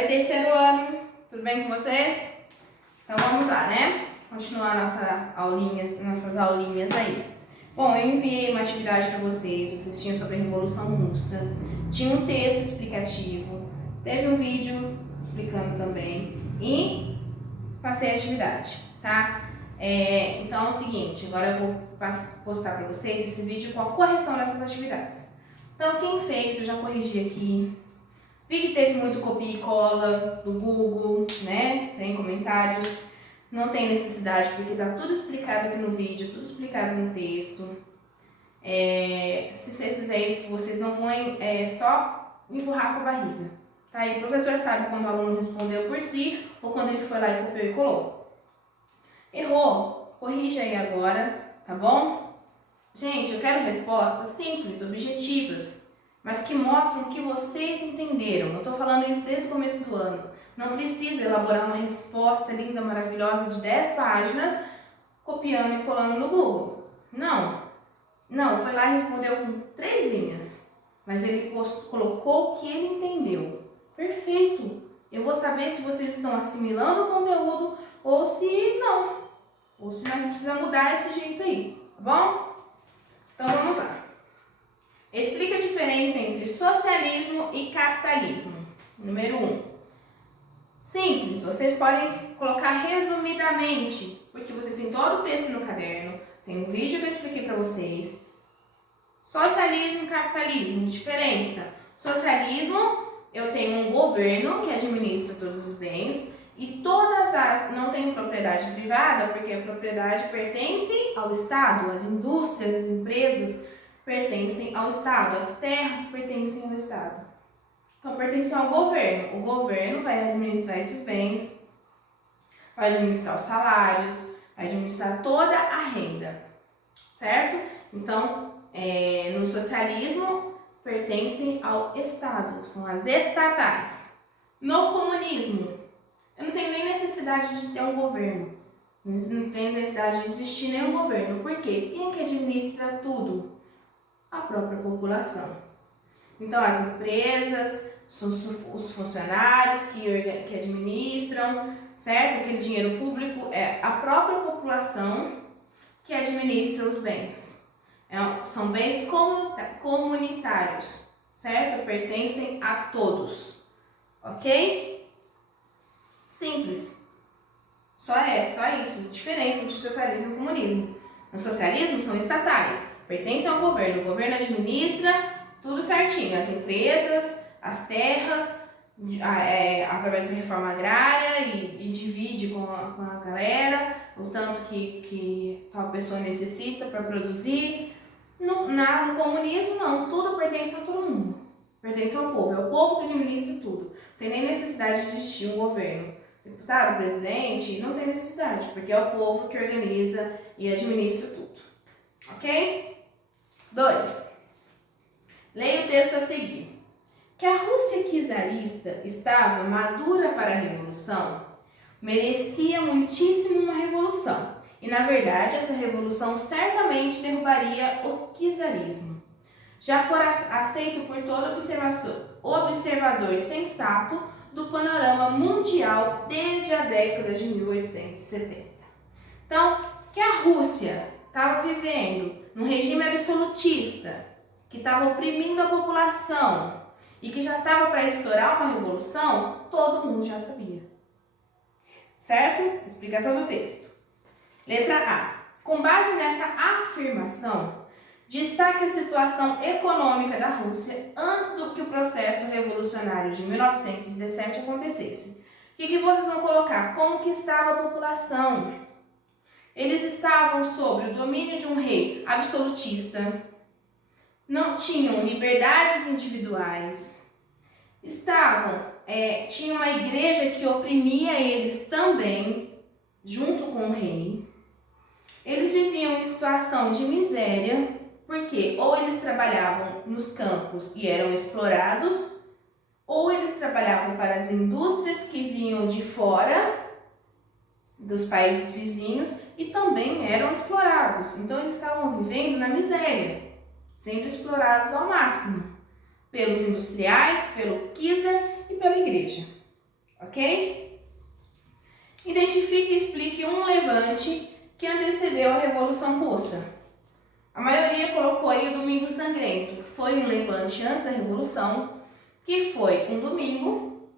Oi, terceiro ano, tudo bem com vocês? Então vamos lá, né? Continuar nossas aulinhas aí. Bom, eu enviei uma atividade para vocês tinham sobre a Revolução Russa, tinha um texto explicativo, teve um vídeo explicando também e passei a atividade, tá? Então é o seguinte, agora eu vou postar para vocês esse vídeo com a correção dessas atividades. Então quem fez, eu já corrigi aqui. Vi que teve muito copia e cola do Google, né? Sem comentários. Não tem necessidade, porque tá tudo explicado aqui no vídeo, tudo explicado no texto. Se vocês fizerem isso, vocês não vão só empurrar com a barriga. Tá? E o professor sabe quando o aluno respondeu por si ou quando ele foi lá e copiou e colou. Errou? Corrija aí agora, tá bom? Gente, eu quero respostas simples, objetivas, mas que mostram que vocês entenderam. Eu estou falando isso desde o começo do ano. Não precisa elaborar uma resposta linda, maravilhosa de 10 páginas, copiando e colando no Google. Não, foi lá e respondeu com 3 linhas, mas ele colocou o que ele entendeu. Perfeito! Eu vou saber se vocês estão assimilando o conteúdo ou se não. Ou se nós precisamos mudar esse jeito aí, tá bom? Então vamos lá. Explica a diferença entre socialismo e capitalismo. Número 1. Simples, vocês podem colocar resumidamente, porque vocês têm todo o texto no caderno, tem um vídeo que eu expliquei para vocês. Socialismo e capitalismo, diferença. Socialismo, eu tenho um governo que administra todos os bens e não tem propriedade privada, porque a propriedade pertence ao Estado, as indústrias, as empresas pertencem ao Estado, as terras pertencem ao Estado. Então, pertencem ao governo. O governo vai administrar esses bens, vai administrar os salários, vai administrar toda a renda, certo? Então, no socialismo, pertencem ao Estado, são as estatais. No comunismo, eu não tenho nem necessidade de ter um governo, não tenho necessidade de existir nenhum governo. Por quê? Quem que administra tudo? A própria população. Então, as empresas, os funcionários que administram, certo? Aquele dinheiro público é a própria população que administra os bens. São bens comunitários, certo? Pertencem a todos, ok? Simples. Só isso. Diferença entre socialismo e comunismo. No socialismo são estatais, pertencem ao governo. O governo administra tudo certinho, as empresas, as terras, através da reforma agrária e divide com a galera o tanto que a pessoa necessita para produzir. No comunismo não, tudo pertence a todo mundo, pertence ao povo, é o povo que administra tudo. Não tem nem necessidade de existir um governo. Deputado, presidente, não tem necessidade, porque é o povo que organiza e administra tudo. Ok? 2. Leia o texto a seguir. Que a Rússia czarista estava madura para a revolução, merecia muitíssimo uma revolução. E, na verdade, essa revolução certamente derrubaria o czarismo. Já fora aceito por todo observador sensato do panorama mundial desde a década de 1870. Então, que a Rússia estava vivendo num regime absolutista, que estava oprimindo a população e que já estava para estourar uma revolução, todo mundo já sabia. Certo? Explicação do texto. Letra A. Com base nessa afirmação, destaque a situação econômica da Rússia antes do que o processo revolucionário de 1917 acontecesse. O que vocês vão colocar? Como que estava a população? Eles estavam sob o domínio de um rei absolutista, não tinham liberdades individuais, tinha uma igreja que oprimia eles também, junto com o rei. Eles viviam em situação de miséria, porque ou eles trabalhavam nos campos e eram explorados, ou eles trabalhavam para as indústrias que vinham de fora dos países vizinhos e também eram explorados. Então eles estavam vivendo na miséria, sendo explorados ao máximo pelos industriais, pelo czar e pela igreja. ok? Identifique e explique um levante que antecedeu a Revolução Russa. A maioria colocou aí o Domingo Sangrento. Foi um levante antes da Revolução, que foi um domingo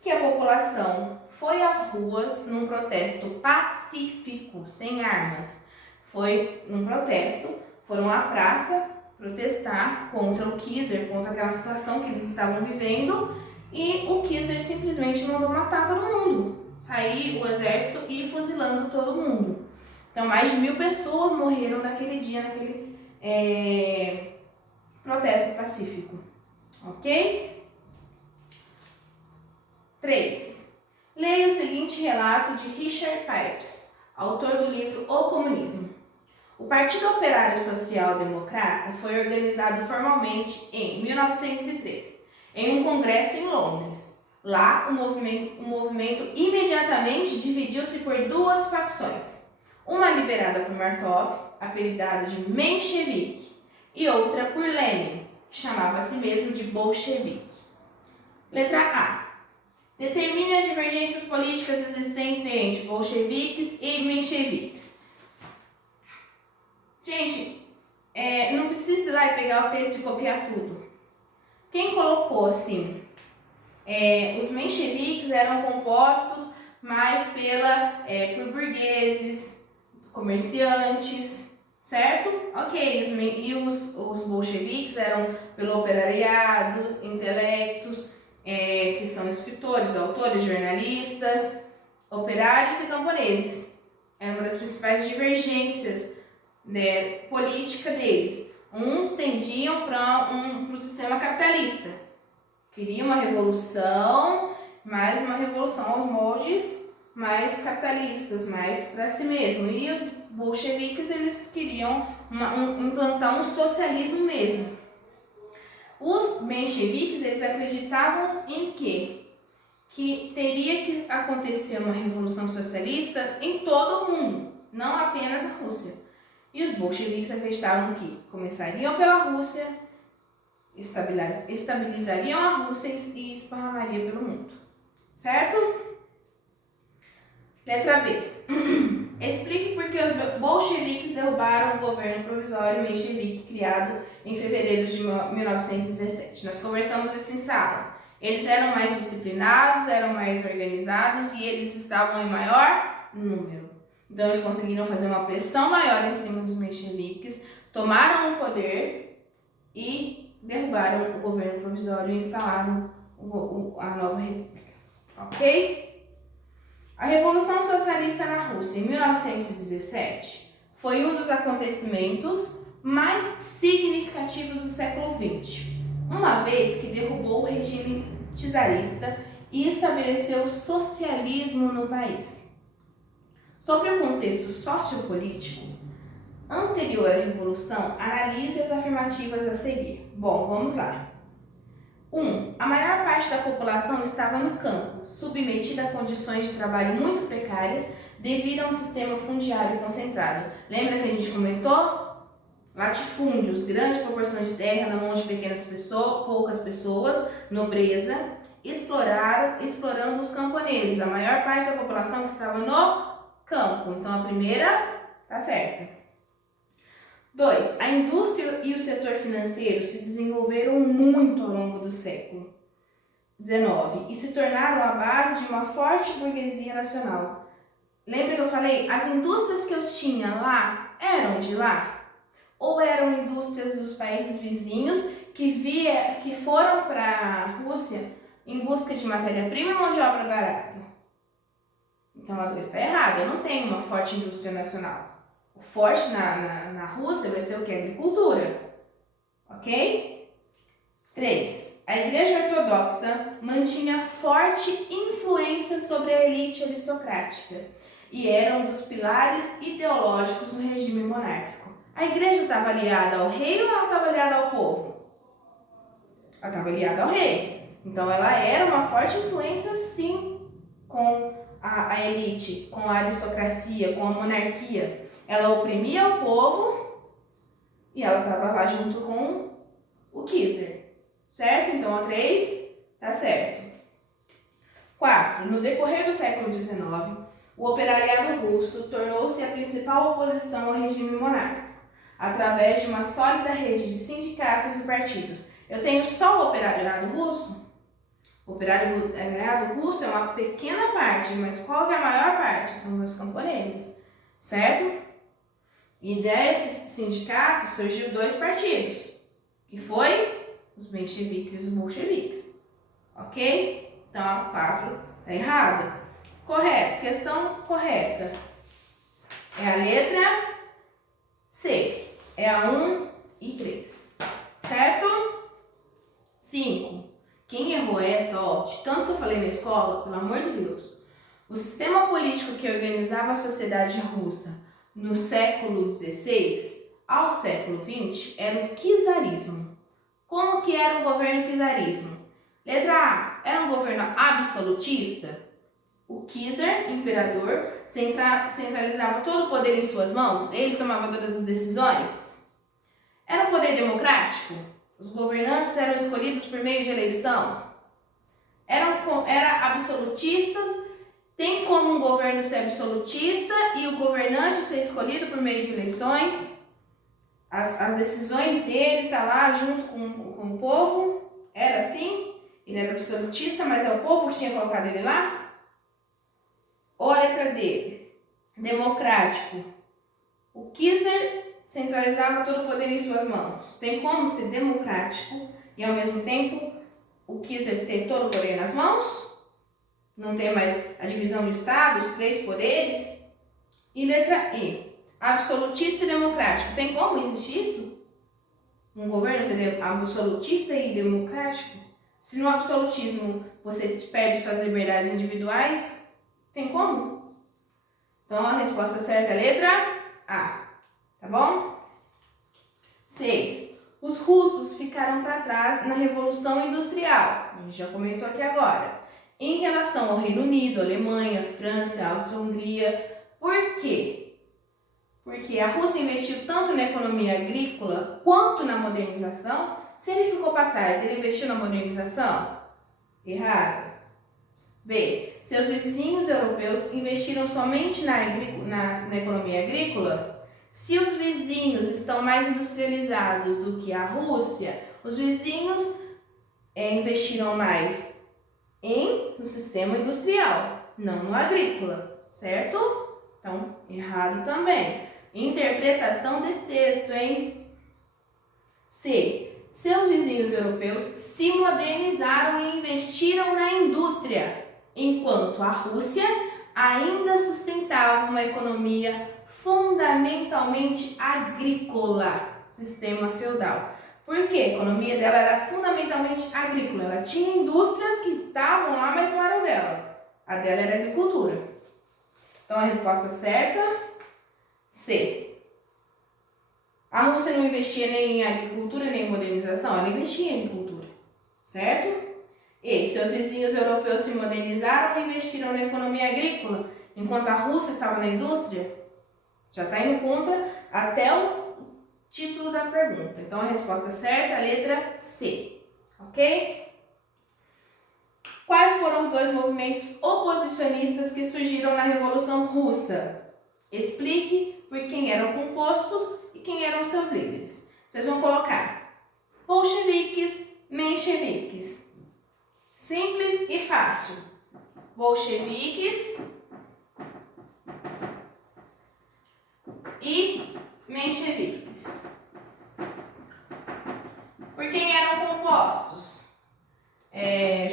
que a população foi às ruas num protesto pacífico, sem armas. Foi num protesto, foram à praça protestar contra o Kiesinger, contra aquela situação que eles estavam vivendo, e o Kiesinger simplesmente mandou matar todo mundo. Sair o exército e ir fuzilando todo mundo. Então, mais de 1000 pessoas morreram naquele dia, naquele protesto pacífico. Ok? 3. Leia o seguinte relato de Richard Pipes, autor do livro O Comunismo. O Partido Operário Social Democrata foi organizado formalmente em 1903, em um congresso em Londres. Lá, o movimento imediatamente dividiu-se por duas facções. Uma liderada por Martov, apelidada de Menchevique, e outra por Lenin, que chamava a si mesmo de bolchevique. Letra A. Determine as divergências políticas existentes entre bolcheviques e mencheviques. Gente, não precisa ir lá e pegar o texto e copiar tudo. Quem colocou assim? Os mencheviques eram compostos mais por burgueses, comerciantes, certo? Ok, e os bolcheviques eram pelo operariado, intelectos, que são escritores, autores, jornalistas, operários e camponeses. Era uma das principais divergências política deles. Uns tendiam para o sistema capitalista. Queriam uma revolução, mas uma revolução aos moldes mais capitalistas, mais para si mesmo. E os bolcheviques, eles queriam implantar um socialismo mesmo. Os mencheviques, eles acreditavam em quê? Que teria que acontecer uma revolução socialista em todo o mundo, não apenas na Rússia. E os bolcheviques acreditavam que começariam pela Rússia, estabilizariam a Rússia e esparramariam pelo mundo. Certo? Letra B. Explique por que os bolcheviques derrubaram o governo provisório menchevique criado em fevereiro de 1917. Nós conversamos isso em sala. Eles eram mais disciplinados, eram mais organizados e eles estavam em maior número. Então, eles conseguiram fazer uma pressão maior em cima dos mencheviques, tomaram o poder e derrubaram o governo provisório e instalaram a nova república. Ok? A Revolução Socialista na Rússia, em 1917, foi um dos acontecimentos mais significativos do século XX, uma vez que derrubou o regime czarista e estabeleceu o socialismo no país. Sobre o contexto sociopolítico anterior à Revolução, analise as afirmativas a seguir. Bom, vamos lá. 1. A maior parte da população estava no campo, submetida a condições de trabalho muito precárias devido a um sistema fundiário concentrado. Lembra que a gente comentou? Latifúndios, grande proporção de terra na mão de poucas pessoas, nobreza, explorando os camponeses. A maior parte da população estava no campo. Então a primeira tá certa. 2. A indústria e o setor financeiro se desenvolveram muito ao longo do século XIX e se tornaram a base de uma forte burguesia nacional. Lembra que eu falei? As indústrias que eu tinha lá eram de lá? Ou eram indústrias dos países vizinhos que foram para a Rússia em busca de matéria-prima e mão de obra barata? Então a 2 está errada, eu não tenho uma forte indústria nacional. O forte na Rússia vai ser o que? Agricultura. Ok? 3. A Igreja Ortodoxa mantinha forte influência sobre a elite aristocrática e era um dos pilares ideológicos no regime monárquico. A igreja estava aliada ao rei ou ela estava aliada ao povo? Ela estava aliada ao rei. Então ela era uma forte influência, sim, com a elite, com a aristocracia, com a monarquia. Ela oprimia o povo e ela estava lá junto com o Kiesinger, certo? Então a 3 tá certo. 4. No decorrer do século XIX, o operariado russo tornou-se a principal oposição ao regime monárquico, através de uma sólida rede de sindicatos e partidos. Eu tenho só o operariado russo? O operariado russo é uma pequena parte, mas qual que é a maior parte? São os camponeses, certo? E desses sindicatos surgiu 2 partidos, que foi os mencheviques e os bolcheviques, ok? Então a 4 está errada. Correto, questão correta. É a letra C, é a 1 e 3, certo? 5. Quem errou essa, ó, de tanto que eu falei na escola, pelo amor de Deus. O sistema político que organizava a sociedade russa no século XVI ao século XX era o czarismo. Como que era o governo czarismo? Letra A, era um governo absolutista. O czar, imperador, centralizava todo o poder em suas mãos, ele tomava todas as decisões. Era um poder democrático? Os governantes eram escolhidos por meio de eleição? Eram absolutistas? Tem como um governo ser absolutista e o governante ser escolhido por meio de eleições? As decisões dele estão lá junto com o povo? Era assim? Ele era absolutista, mas é o povo que tinha colocado ele lá? Ou a letra D, democrático. O czar centralizava todo o poder em suas mãos. Tem como ser democrático e ao mesmo tempo o czar ter todo o poder nas mãos? Não ter mais a divisão de estados, 3 poderes? E letra E, absolutista e democrático. Tem como existir isso? Um governo ser absolutista e democrático? Se no absolutismo você perde suas liberdades individuais, tem como? Então a resposta certa é a letra A, tá bom? 6. Os russos ficaram para trás na Revolução Industrial, a gente já comentou aqui agora, em relação ao Reino Unido, Alemanha, França, Áustria, Hungria. Por quê? Porque a Rússia investiu tanto na economia agrícola quanto na modernização. Se ele ficou para trás, ele investiu na modernização? Errado. B. Seus vizinhos europeus investiram somente na economia agrícola? Se os vizinhos estão mais industrializados do que a Rússia, os vizinhos investiram mais no sistema industrial, não no agrícola, certo? Então, errado também. Interpretação de texto, hein? C. Seus vizinhos europeus se modernizaram e investiram na indústria, enquanto a Rússia ainda sustentava uma economia fundamentalmente agrícola, sistema feudal. Por quê? A economia dela era fundamentalmente agrícola. Ela tinha indústrias que estavam lá, mas não eram dela. A dela era agricultura. Então a resposta certa, C. A Rússia não investia nem em agricultura nem em modernização, ela investia em agricultura, certo? E seus vizinhos europeus se modernizaram e investiram na economia agrícola, enquanto a Rússia estava na indústria. Já está indo contra até o título da pergunta. Então a resposta certa é a letra C, ok? Quais foram os 2 movimentos oposicionistas que surgiram na Revolução Russa? Explique por quem eram compostos e quem eram seus líderes. Vocês vão colocar bolcheviques, mencheviques. Simples e fácil. Bolcheviques e mencheviques. Por quem eram compostos?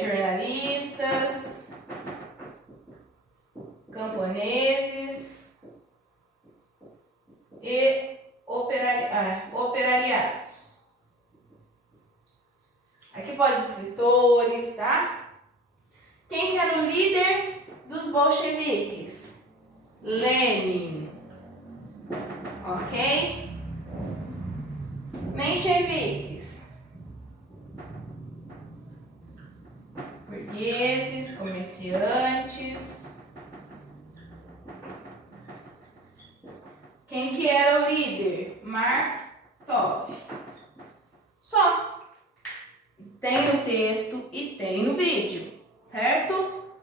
Jornalistas, camponeses e operariados. Aqui pode escritores, tá? Quem que era o líder dos bolcheviques? Lenin. Ok? Mencheviques. Burgueses, comerciantes. Quem que era o líder? Martov. Só. Tem no texto e tem no vídeo, certo?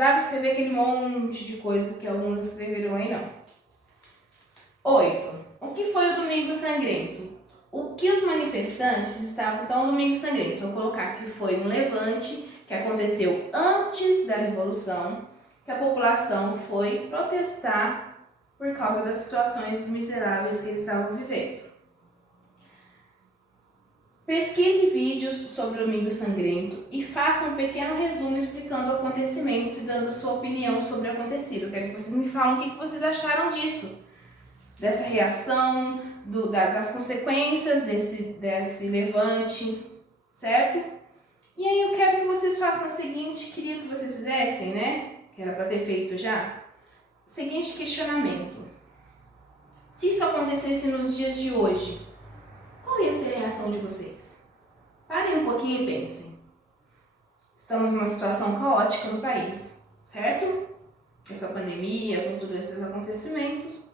precisava escrever aquele monte de coisa que alguns escreveram aí, não. 8. O que foi o Domingo Sangrento? O que os manifestantes estavam então no Domingo Sangrento? Vou colocar que foi um levante que aconteceu antes da Revolução, que a população foi protestar por causa das situações miseráveis que eles estavam vivendo. Pesquise vídeos sobre o Domingo Sangrento e faça um pequeno resumo explicando o acontecimento e dando sua opinião sobre o acontecido. Eu quero que vocês me falem o que vocês acharam disso, dessa reação, das consequências desse levante, certo? E aí eu quero que vocês façam o seguinte, queria que vocês fizessem, né? Que era para ter feito já. O seguinte questionamento. Se isso acontecesse nos dias de hoje, qual ia ser a reação de vocês? Parem um pouquinho e pensem. Estamos numa situação caótica no país, certo? Essa pandemia, com todos esses acontecimentos.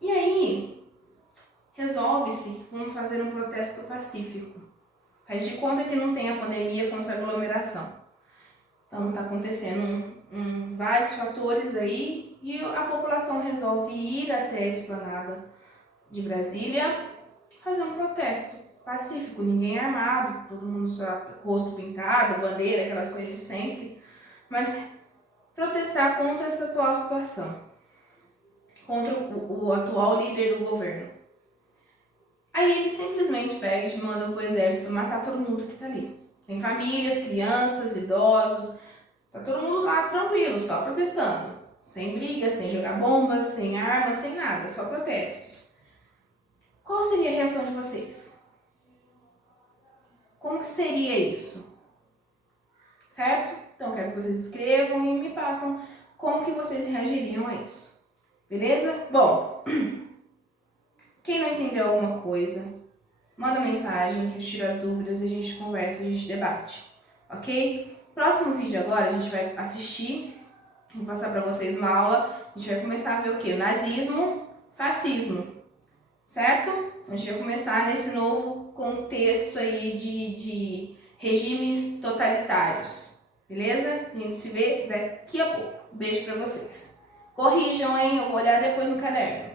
E aí, resolve-se, vamos fazer um protesto pacífico. Faz de conta que não tem a pandemia contra a aglomeração. Então, está acontecendo vários fatores aí e a população resolve ir até a esplanada de Brasília fazer um protesto pacífico, ninguém armado, todo mundo só rosto pintado, bandeira, aquelas coisas de sempre, mas protestar contra essa atual situação, contra o atual líder do governo. Aí eles simplesmente pegam e mandam pro exército matar todo mundo que tá ali. Tem famílias, crianças, idosos, tá todo mundo lá tranquilo, só protestando. Sem brigas, sem jogar bombas, sem armas, sem nada, só protestos. Qual seria a reação de vocês? Como que seria isso? Certo? Então, quero que vocês escrevam e me passam como que vocês reagiriam a isso. Beleza? Bom, quem não entendeu alguma coisa, manda mensagem que eu tiro as dúvidas e a gente conversa, a gente debate. Ok? Próximo vídeo agora a gente vai assistir, vou passar para vocês uma aula, a gente vai começar a ver o que? O nazismo, fascismo. Certo? A gente vai começar nesse novo contexto aí de regimes totalitários. Beleza? A gente se vê daqui a pouco. Beijo pra vocês. Corrijam, hein? Eu vou olhar depois no caderno.